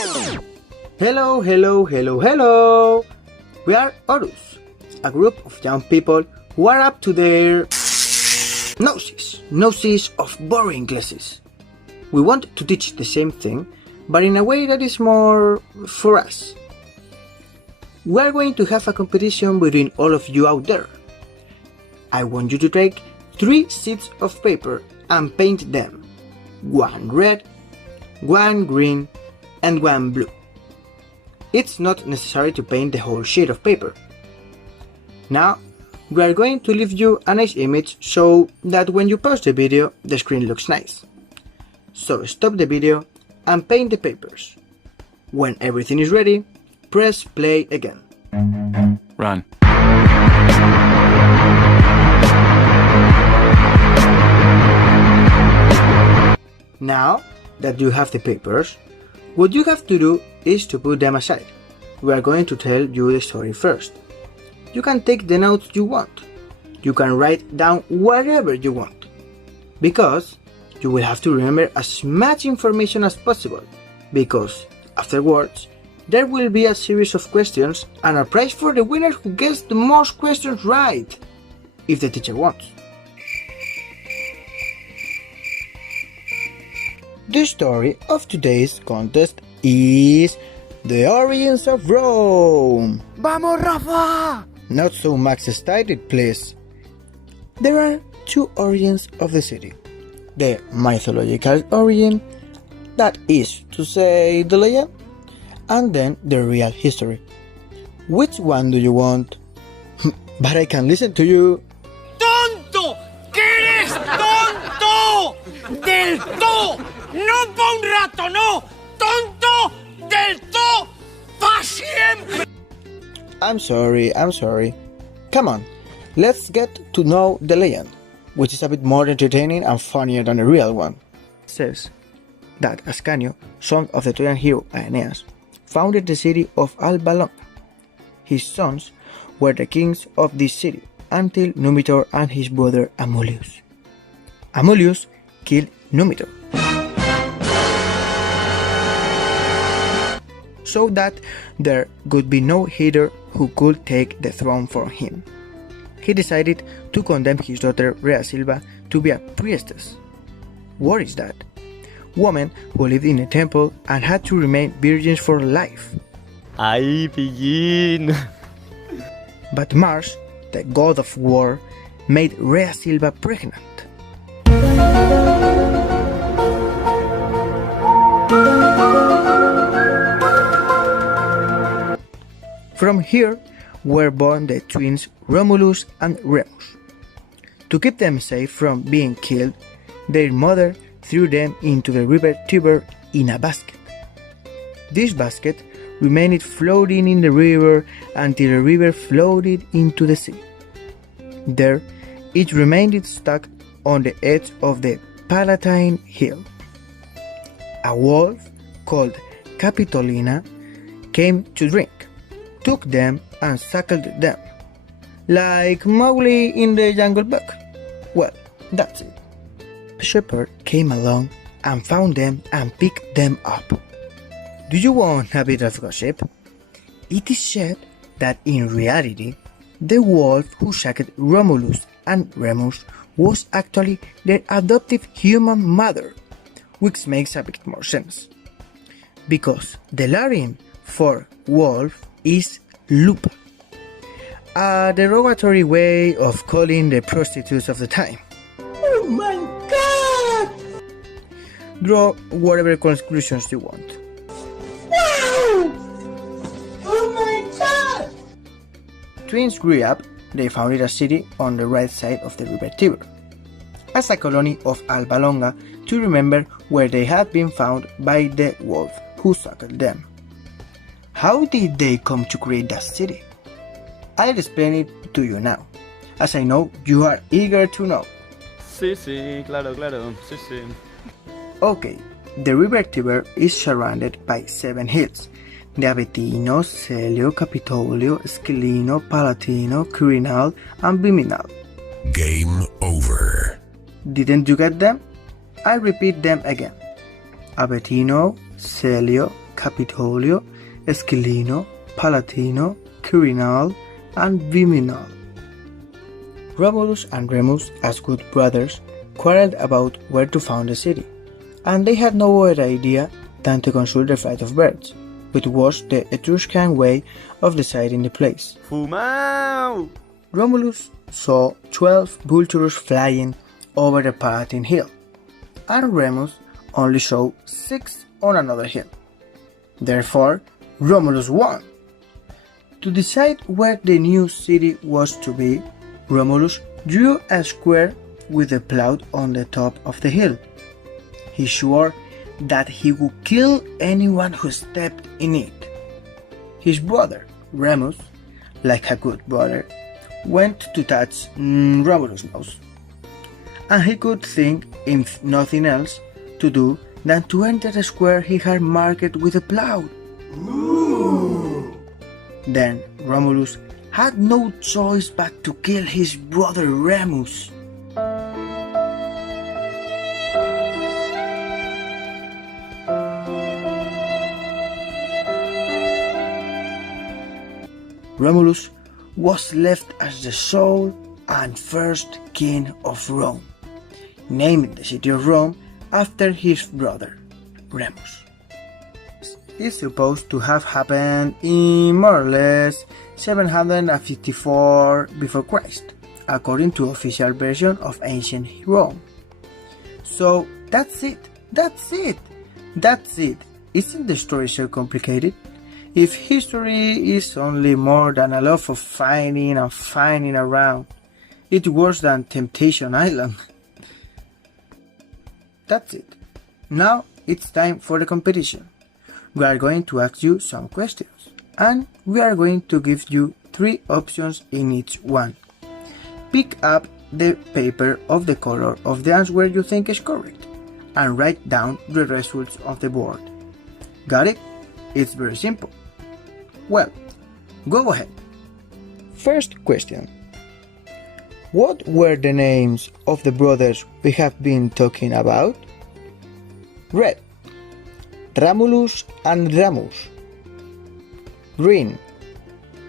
Hello, hello, hello, hello! We are HORUS, a group of young people who are up to their noses of boring classes. We want to teach the same thing, but in a way that is more for us. We are going to have a competition between all of you out there. I want you to take 3 sheets of paper and paint them. 1 red, 1 green, and 1 blue. It's not necessary to paint the whole sheet of paper. Now, we are going to leave you a nice image so that when you pause the video, the screen looks nice. So stop the video and paint the papers. When everything is ready, press play again. Run. Now that you have the papers, what you have to do is to put them aside. We are going to tell you the story first. You can take the notes you want. You can write down whatever you want. Because you will have to remember as much information as possible. Because afterwards, there will be a series of questions and a prize for the winner who gets the most questions right, if the teacher wants. The story of today's contest is the origins of Rome. ¡Vamos, Rafa! Not so much excited, please. There are 2 origins of the city. The mythological origin, that is to say the legend, and then the real history. Which one do you want? But I can listen to you. ¡Tonto! ¡Que eres tonto! ¡Del todo! ¡No pa' un rato, no! ¡Tonto! ¡Del todo! ¡Pa' siempre! I'm sorry. Come on, let's get to know the legend, which is a bit more entertaining and funnier than the real one. It says that Ascanio, son of the Trojan hero Aeneas, founded the city of Alba Longa. His sons were the kings of this city until Numitor and his brother Amulius. Amulius killed Numitor, so that there would be no heir who could take the throne from him. He decided to condemn his daughter Rhea Silva to be a priestess. What is that? Women who lived in a temple and had to remain virgins for life. Ahí, pillín. But Mars, the god of war, made Rhea Silva pregnant. From here were born the twins Romulus and Remus. To keep them safe from being killed, their mother threw them into the river Tiber in a basket. This basket remained floating in the river until the river floated into the sea. There, it remained stuck on the edge of the Palatine Hill. A wolf called Capitolina came to drink, took them and suckled them, like Mowgli in the Jungle Book. Well, that's it. A shepherd came along and found them and picked them up. Do you want a bit of gossip? It is said that in reality, the wolf who sucked Romulus and Remus was actually their adoptive human mother, which makes a bit more sense. Because the Latin for wolf is lupa, a derogatory way of calling the prostitutes of the time. ¡Oh my God! Draw whatever conclusions you want. ¡Wow! ¡Oh my God! Twins grew up, they founded a city on the right side of the river Tiber, as a colony of Alba Longa to remember where they had been found by the wolf who suckled them. How did they come to create that city? I'll explain it to you now, as I know you are eager to know. Sí, claro, sí. Okay, the river Tiber is surrounded by 7 hills: the Avetino, Celio, Capitolio, Scalino, Palatino, Quirinal, and Viminal. Game over. Didn't you get them? I'll repeat them again: Avetino, Celio, Capitolio, Esquilino, Palatino, Quirinal, and Viminal. Romulus and Remus, as good brothers, quarreled about where to found the city, and they had no other idea than to consult the flight of birds, which was the Etruscan way of deciding the place. Fumao! Romulus saw 12 vultures flying over the Palatine Hill, and Remus only saw 6 on another hill. Therefore, Romulus won. To decide where the new city was to be, Romulus drew a square with a plough on the top of the hill. He swore that he would kill anyone who stepped in it. His brother, Remus, like a good brother, went to touch Romulus' nose, and he could think of nothing else to do than to enter the square he had marked with a plough. Then Romulus had no choice but to kill his brother Remus. Romulus was left as the sole and first king of Rome, naming the city of Rome after his brother, Remus. It's supposed to have happened in more or less 754 before Christ, according to official version of ancient Rome. So that's it. Isn't the story so complicated? If history is only more than a love of finding and finding around, it's worse than Temptation Island. That's it. Now it's time for the competition. We are going to ask you some questions, and we are going to give you 3 options in each one. Pick up the paper of the color of the answer you think is correct, and write down the results of the board. Got it? It's very simple. Well, go ahead. First question. What were the names of the brothers we have been talking about? Red, Romulus and Remus. Green,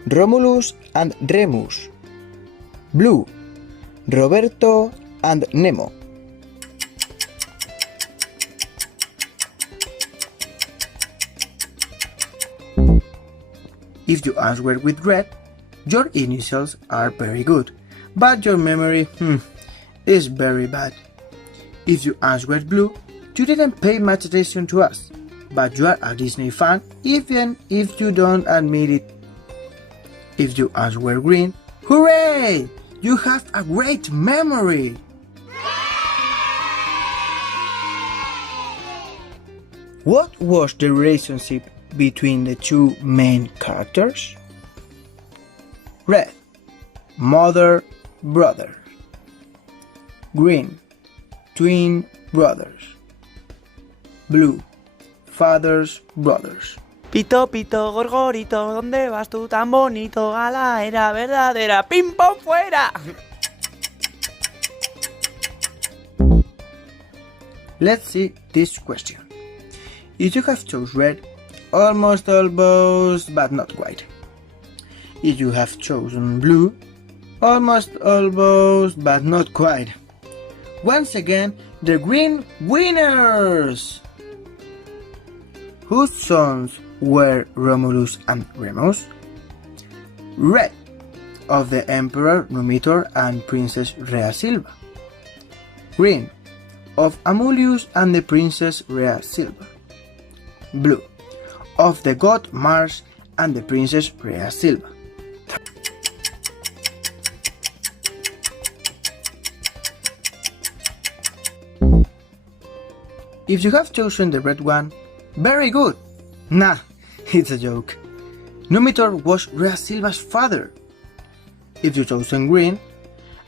Romulus and Remus. Blue, Roberto and Nemo. If you answer with red, your initials are very good, but your memory is very bad. If you answer blue, you didn't pay much attention to us, but you are a Disney fan even if you don't admit it. If you answer green, hooray! You have a great memory! What was the relationship between the 2 main characters? Red, mother, brother. Green, twin brothers. Blue, fathers, brothers. Pito, pito, gorgorito, ¿dónde vas tú tan bonito? A la era verdadera, ¡pim, pom, fuera! Let's see this question. If you have chosen red, almost, but not quite. If you have chosen blue, almost, but not quite. Once again, the green winners! Whose sons were Romulus and Remus? Red, of the Emperor Numitor and Princess Rhea Silva. Green, of Amulius and the Princess Rhea Silva. Blue, of the god Mars and the Princess Rhea Silva. If you have chosen the red one, very good! Nah, it's a joke. Numitor was Rhea Silva's father. If you chosen green,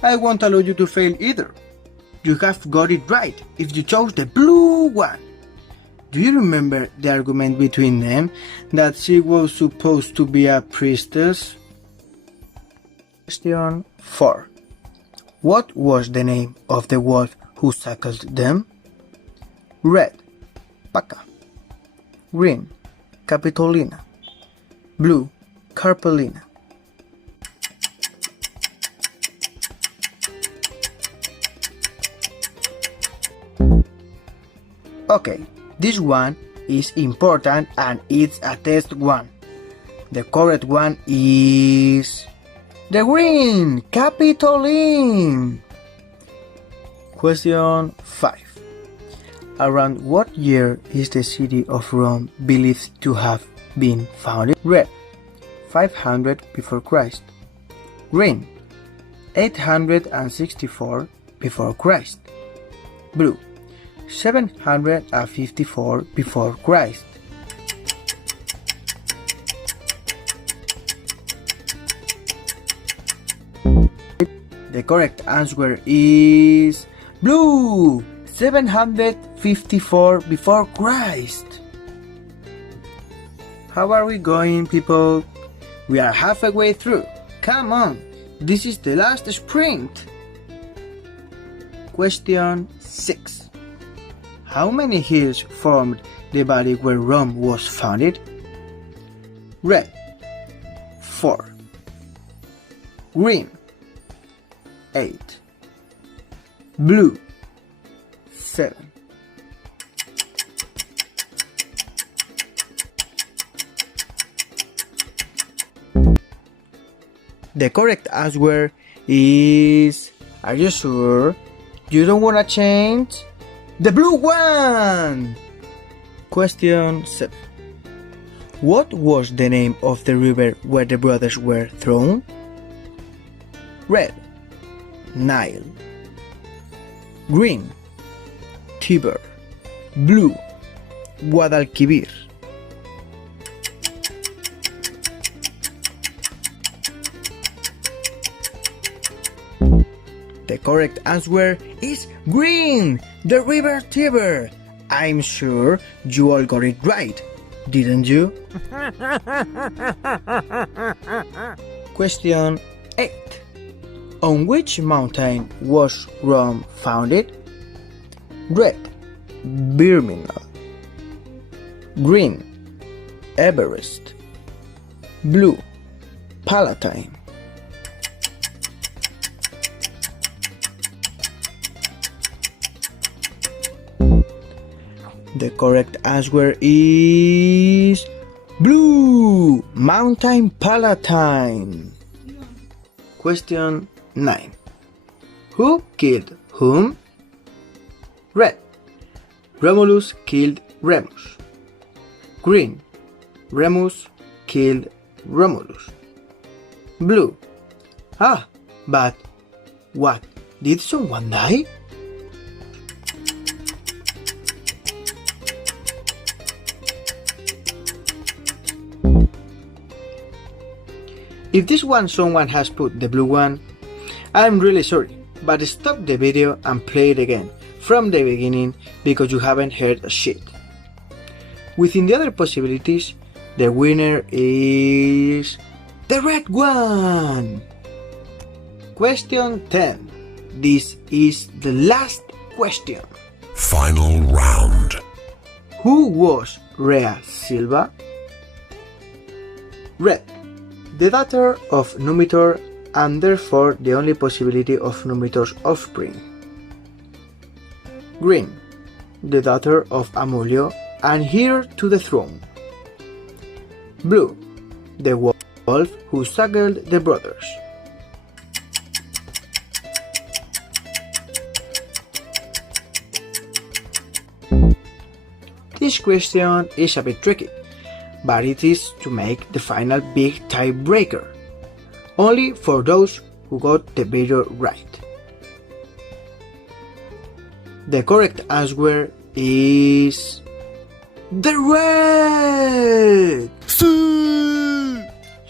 I won't allow you to fail either. You have got it right if you chose the blue one. Do you remember the argument between them that she was supposed to be a priestess? Question 4. What was the name of the wolf who suckled them? Red, Paca. Green, Capitolina. Blue, Carpolina. Okay, this one is important and it's a test one. The correct one is the green, Capitoline. Question 5. Around what year is the city of Rome believed to have been founded? Red, 500 before Christ. Green, 864 before Christ. Blue, 754 before Christ. The correct answer is blue, 754 before Christ. How are we going, people? We are halfway through. Come on, this is the last sprint. Question 6. How many hills formed the valley where Rome was founded? Red, 4. Green, 8. Blue, 7. The correct answer is... Are you sure? You don't wanna change? The blue one! Question 7. What was the name of the river where the brothers were thrown? Red, Nile. Green, Tiber. Blue, Guadalquivir. The correct answer is green, the river Tiber. I'm sure you all got it right, didn't you? Question 8. On which mountain was Rome founded? Red, Birmingham. Green, Everest. Blue, Palatine. The correct answer is blue, Mountain Palatine. Question 9. Who killed whom? Red, Romulus killed Remus. Green, Remus killed Romulus. Blue, but what? Did someone die? If this one someone has put the blue one, I'm really sorry, but stop the video and play it again from the beginning because you haven't heard a shit. Within the other possibilities, the winner is the red one. Question 10. This is the last question. Final round. Who was Rhea Silva? Red, the daughter of Numitor and therefore the only possibility of Numitor's offspring. Green, the daughter of Amulio and heir to the throne. Blue, the wolf who suckled the brothers. This question is a bit tricky, but it is to make the final big tiebreaker, only for those who got the video right. The correct answer is the red!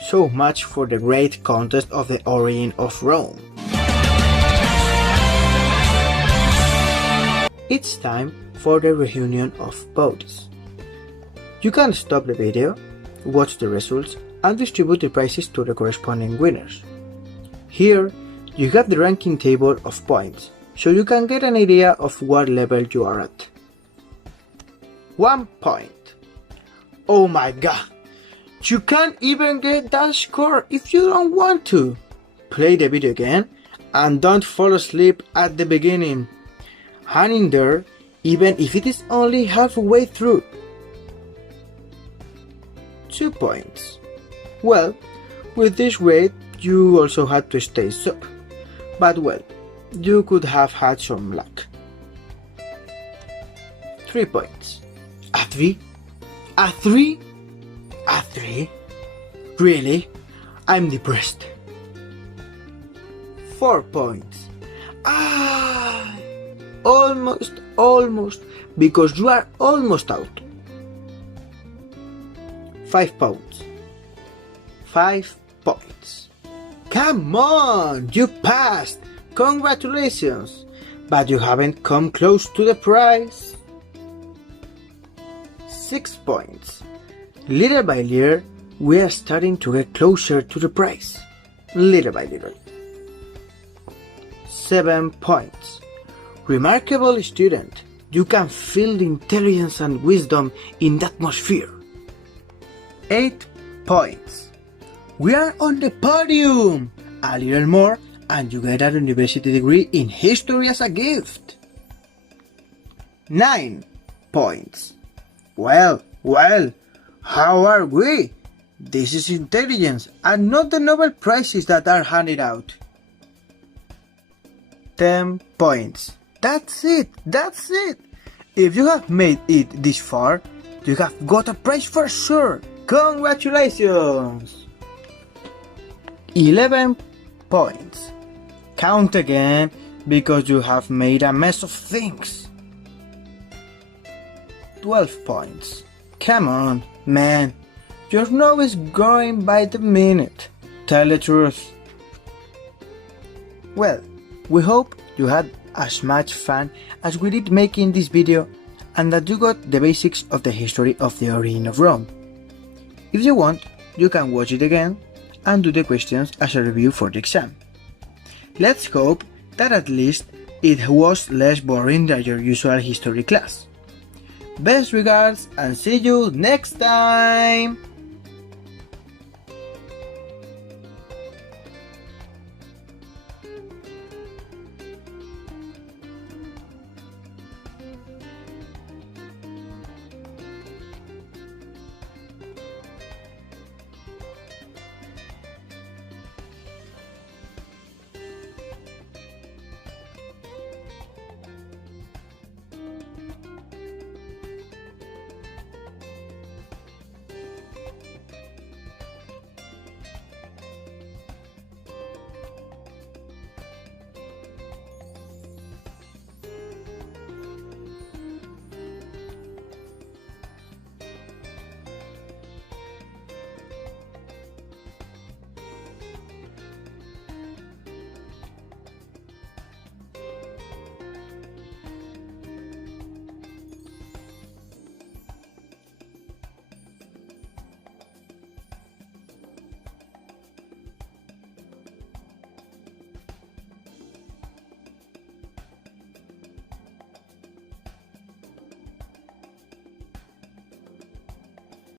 So much for the great contest of the origin of Rome. It's time for the reunion of votes. You can stop the video, watch the results, and distribute the prizes to the corresponding winners. Here, you have the ranking table of points, so you can get an idea of what level you are at. 1 point. Oh my god! You can't even get that score if you don't want to! Play the video again and don't fall asleep at the beginning. Hang in there even if it is only halfway through. 2 points. Well, with this grade you also had to stay sober. But well, you could have had some luck. 3 points. A 3? A 3? A 3? Really? I'm depressed. 4 points. Ah! Almost, because you are almost out. 5 points. 5 points. Come on! You passed! Congratulations! But you haven't come close to the prize. 6 points. Little by little, we are starting to get closer to the prize. Little by little. 7 points. Remarkable student. You can feel the intelligence and wisdom in the atmosphere. 8 points. We are on the podium! A little more and you get a university degree in history as a gift. 9 points. Well, how are we? This is intelligence and not the Nobel Prizes that are handed out. 10 points. That's it. If you have made it this far, you have got a prize for sure. Congratulations! 11 points. Count again because you have made a mess of things. 12 points. Come on, man. Your nose is growing by the minute. Tell the truth. Well, we hope you had as much fun as we did making this video and that you got the basics of the history of the origin of Rome. If you want, you can watch it again and do the questions as a review for the exam. Let's hope that at least it was less boring than your usual history class. Best regards and see you next time!